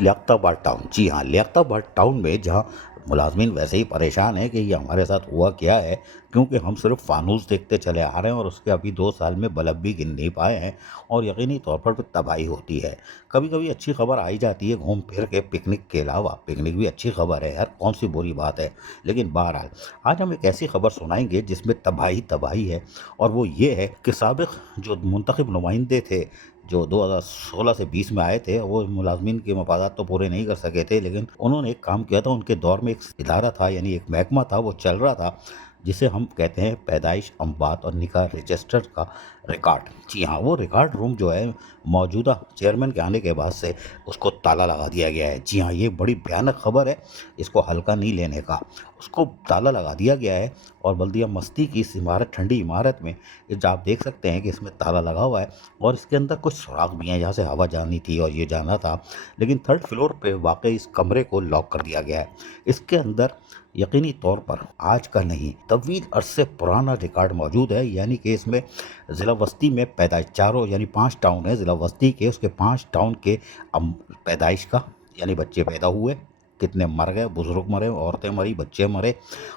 Liaquatabad town, जी हाँ, Liaquatabad town में जहाँ मुलाज़मीन वैसे ही परेशान हैं कि ये हमारे साथ हुआ क्या है, क्योंकि हम सिर्फ़ फ़ानूस देखते चले आ रहे हैं और उसके अभी 2 साल में बल्ब भी गिन नहीं पाए हैं और यकीनी तौर पर फिर तबाही होती है। कभी-कभी अच्छी खबर आ ही जाती है घूम फिर के पिकनिक के अलावा, पिकनिक भी अच्छी खबर है यार, कौन-सी बुरी बात है। लेकिन बहरहाल, आज हम एक ऐसी खबर सुनाएँगे जिसमें तबाही तबाही है और वो ये है कि साबिक़ जो मुंतखब नुमाइंदे थे, जो 2016 से 20 में आए थे, वो मुलाज़मीन के मफ़ादात तो पूरे नहीं कर सके थे, लेकिन उन्होंने एक काम किया था। उनके दौर में एक इदारा था, यानी एक महकमा था, वो चल रहा था, जिसे हम कहते हैं पैदाइश, अमवात और निकाह रजिस्टर का रिकॉर्ड। जी हाँ, वो रिकॉर्ड रूम जो है, मौजूदा चेयरमैन के आने के बाद से उसको ताला लगा दिया गया है। जी हाँ, ये बड़ी भयानक खबर है, इसको हल्का नहीं लेने का। उसको ताला लगा दिया गया है और बल्दिया मस्ती की इस इमारत, ठंडी इमारत में, ये जो आप देख सकते हैं कि इसमें ताला लगा हुआ है और इसके अंदर कुछ सुराख भी हैं जहाँ से हवा जानी थी और ये जाना था, लेकिन 3rd फ्लोर पे वाक़ई इस कमरे को लॉक कर दिया गया है। इसके अंदर यकीनी तौर पर आज का नहीं, तवील अरसे पुराना रिकॉर्ड मौजूद है, यानी कि इसमें ज़िला वस्ती में पैदाइश चारों, यानी 5 टाउन है ज़िला वस्ती के, उसके 5 टाउन के पैदाइश का, यानी बच्चे पैदा हुए, कितने मर गए, बुजुर्ग मरे, औरतें मरी, बच्चे मरे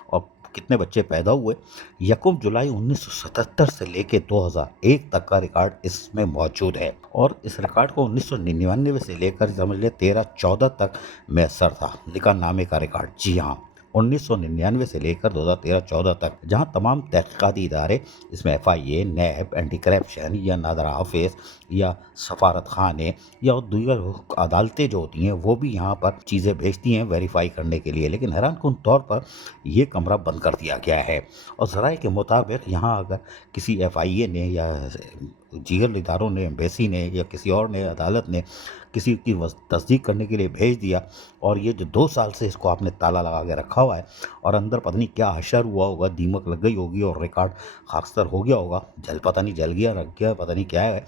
और कितने बच्चे पैदा हुए। यकम जुलाई 1977 से लेके 2001 तक का रिकॉर्ड इसमें मौजूद है और इस रिकॉर्ड को 1999 से लेकर समझ ले 13-14 तक मैसर था, निकाह नामे का रिकॉर्ड। जी हाँ, 1999 से लेकर 2013-14 तक, जहाँ तमाम तहकीकाती इदारे, इसमें FIA, नैब, एंटी करप्शन या नादरा हाफिज या सफारत खाने या दीगर अदालतें जो होती हैं, वो भी यहाँ पर चीज़ें भेजती हैं वेरीफाई करने के लिए, लेकिन हैरानकुन तौर पर ये कमरा बंद कर दिया गया है। और ज़राए के मुताबिक यहाँ अगर किसी FIA ने या दीगर इदारों ने, एम्बेसी ने या किसी और ने, अदालत ने किसी की तस्दीक करने के लिए भेज दिया और ये जो 2 साल से इसको आपने ताला लगा के रखा हुआ है और अंदर पता नहीं क्या हशर हुआ होगा, दीमक लग गई होगी और रिकॉर्ड खाकस्तर हो गया होगा, पता नहीं जल गया, रख गया, पता नहीं क्या है,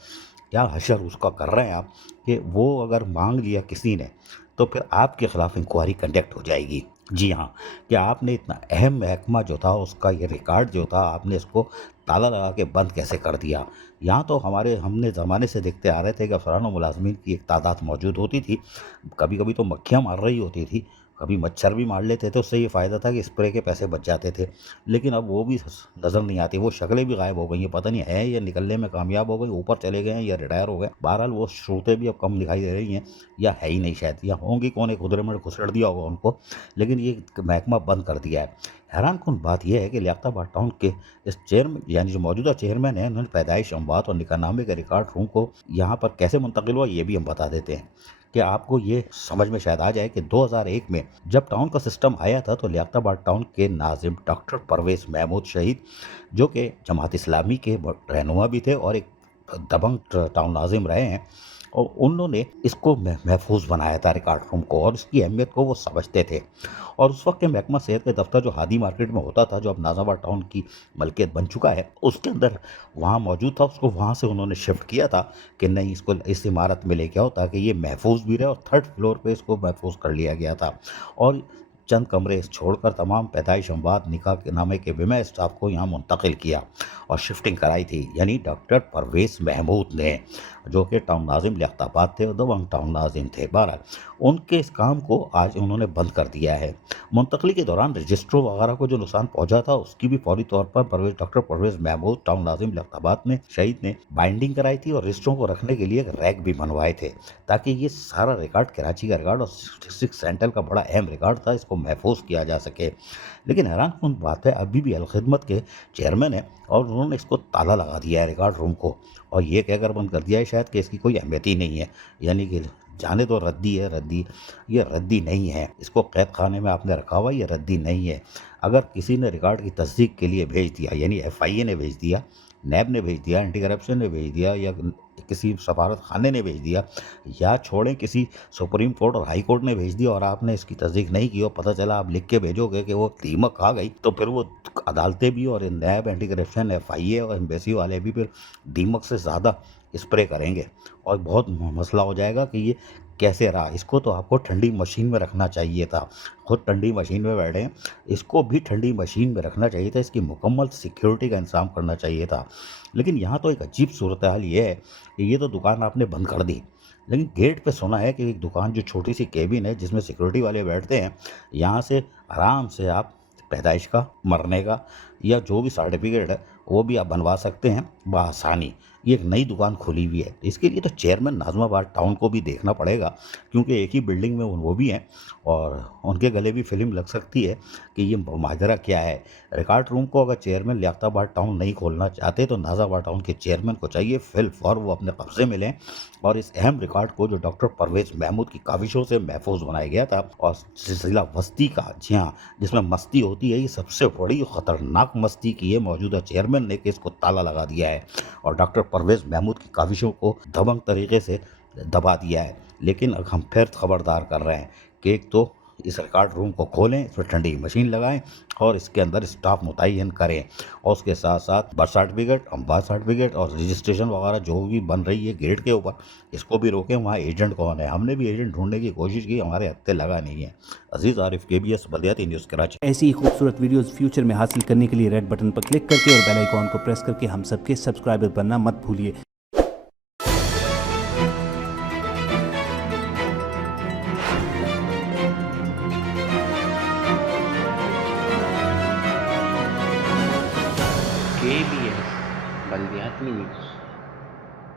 क्या हशर उसका कर रहे हैं आप, कि वो अगर मांग लिया किसी ने तो फिर आपके खिलाफ इंक्वायरी कंडक्ट हो जाएगी। जी हाँ, कि आपने इतना अहम महकमा जो था, उसका ये रिकॉर्ड जो था, आपने इसको ताला लगा के बंद कैसे कर दिया। यहाँ तो हमने ज़माने से देखते आ रहे थे कि अफसरान और मुलाजमीन की एक तादाद मौजूद होती थी, कभी कभी तो मक्खियाँ मार रही होती थी, कभी मच्छर भी मार लेते थे, उससे ये फ़ायदा था कि स्प्रे के पैसे बच जाते थे, लेकिन अब वो भी नज़र नहीं आती, वो शक्लें भी गायब हो गई हैं, पता नहीं है या निकलने में कामयाब हो गई, ऊपर चले गए हैं या रिटायर हो गए। बहरहाल वो सूरतें भी अब कम दिखाई दे रही हैं, या है ही नहीं शायद, या होंगी, कौन एक खुदरे में घुसड़ दिया होगा उनको, लेकिन ये महकमा बंद कर दिया है। हैरानकुन बात यह है कि लियाकताबाद टाउन के इस चेयरमैन, यानी जो मौजूदा चेयरमैन है, उन्होंने पैदाइश, अमवात और निकाहनामे के रिकॉर्ड रूम को यहाँ पर कैसे मुंतकिल हुआ, ये भी हम बता देते हैं कि आपको ये समझ में शायद आ जाए कि 2001 में जब टाउन का सिस्टम आया था, तो लियाकताबाद टाउन के नाजिम डॉक्टर परवेज़ महमूद शहीद, जो कि जमात इस्लामी के रहनुमा भी थे और एक दबंग टाउन नाजिम रहे हैं, और उन्होंने इसको महफूज बनाया था रिकॉर्ड रूम को, और इसकी अहमियत को वो समझते थे। और उस वक्त के महकमा सेहत के दफ्तर जो हादी मार्केट में होता था, जो अब नाज़ाबाद टाउन की मलकियत बन चुका है, उसके अंदर वहाँ मौजूद था, उसको वहाँ से उन्होंने शिफ्ट किया था कि नहीं, इसको इस इमारत में लेके आओ ताकि ये महफूज भी रहे, और 3rd फ्लोर पे इसको महफूज कर लिया गया था। और चंद कमरे छोड़कर तमाम पैदाइश, अमवात, निकाह के नामे के बीमा स्टाफ को यहाँ मुंतकिल किया और शिफ्टिंग कराई थी, यानी डॉक्टर परवेज़ महमूद ने, जो कि टाउन नाजिम लियाकताबाद थे और दबंग टाउन नाजिम थे। बहरहाल उनके इस काम को आज उन्होंने बंद कर दिया है। मुंतकली के दौरान रजिस्ट्रों वगैरह को जो नुकसान पहुंचा था, उसकी भी फौरी तौर पर डॉक्टर परवेज़ महमूद, टाउन नाजिम लियाकताबाद ने, शहीद ने बाइंडिंग कराई थी और रजिस्ट्रों को रखने के लिए एक रैक भी बनवाए थे, ताकि ये सारा रिकॉर्ड, कराची का रिकॉर्ड और 66 सेंट्रल का बड़ा अहम रिकॉर्ड था, इसको महफूज किया जा सके। लेकिन हैरानकुन बात है, अभी भी अलखिदमत के चेयरमैन है और उन्होंने इसको ताला लगा दिया है रिकॉर्ड रूम को, और ये कहकर बंद कर दिया है शायद कि इसकी कोई अहमियत ही नहीं है, यानी कि जाने तो रद्दी है, रद्दी, ये रद्दी नहीं है, इसको कैद खाने में आपने रखा हुआ, ये रद्दी नहीं है। अगर किसी ने रिकॉर्ड की तस्दीक के लिए भेज दिया, यानी FIA ने भेज दिया, नैब ने भेज दिया, एंटी करप्शन ने भेज दिया, या किसी सफारत खाने ने भेज दिया, या छोड़ें किसी सुप्रीम कोर्ट और हाई कोर्ट ने भेज दिया, और आपने इसकी तस्दीक नहीं की और पता चला आप लिख के भेजोगे कि वो दीमक आ गई, तो फिर वो अदालतें भी और नैब, एंटी करप्शन, FIA और एम्बेसी वाले भी फिर दीमक से ज़्यादा स्प्रे करेंगे और बहुत मसला हो जाएगा कि ये कैसे रहा। इसको तो आपको ठंडी मशीन में रखना चाहिए था, खुद ठंडी मशीन में बैठे हैं, इसको भी ठंडी मशीन में रखना चाहिए था, इसकी मुकम्मल सिक्योरिटी का इंतजाम करना चाहिए था। लेकिन यहाँ तो एक अजीब सूरत हाल ये है कि ये तो दुकान आपने बंद कर दी, लेकिन गेट पे सुना है कि एक दुकान जो छोटी सी केबिन है जिसमें सिक्योरिटी वाले बैठते हैं, यहाँ से आराम से आप पैदाइश का, मरने का या जो भी सर्टिफिकेट है वो भी आप बनवा सकते हैं बआसानी। ये एक नई दुकान खुली हुई है। इसके लिए तो चेयरमैन नाज़िमाबाद टाउन को भी देखना पड़ेगा, क्योंकि एक ही बिल्डिंग में वो भी हैं और उनके गले भी फिल्म लग सकती है कि ये माजरा क्या है। रिकॉर्ड रूम को अगर चेयरमैन लियाकताबाद टाउन नहीं खोलना चाहते तो नाज़िमाबाद टाउन के चेयरमैन को चाहिए फिल फौर वो अपने कब्जे में लें और इस अहम रिकॉर्ड को जो डॉक्टर परवेज़ महमूद की काविशों से महफूज बनाया गया था और सिलसिला वस्ती का, जी हाँ, जिसमें मस्ती होती है, ये सबसे बड़ी ख़तरनाक मस्ती की है मौजूदा चेयरमैन ने कि इसको ताला लगा दिया है और डॉक्टर परवेज़ महमूद की काविशों को दबंग तरीके से दबा दिया है। लेकिन अब हम फिर खबरदार कर रहे हैं कि एक तो इस रिकॉर्ड रूम को खोलें, इसमें ठंडी मशीन लगाएं और इसके अंदर स्टाफ मुतय्यन करें और उसके साथ साथ बर्थ सर्टिफिकेट, अम्बार सर्टिफिकेट और रजिस्ट्रेशन वगैरह जो भी बन रही है गेट के ऊपर, इसको भी रोकें। वहाँ एजेंट कौन है? हमने भी एजेंट ढूंढने की कोशिश की, हमारे हत्थे लगा नहीं है। अजीज़ आरिफ, KBS बल्दियाती न्यूज़ कराची। ऐसी ही खूबसूरत वीडियोस फ्यूचर में हासिल करने के लिए रेड बटन पर क्लिक करके और बेल आइकॉन को प्रेस करके हम सबके सब्सक्राइबर बनना मत भूलिए। KBS बल्दियाती न्यूज़।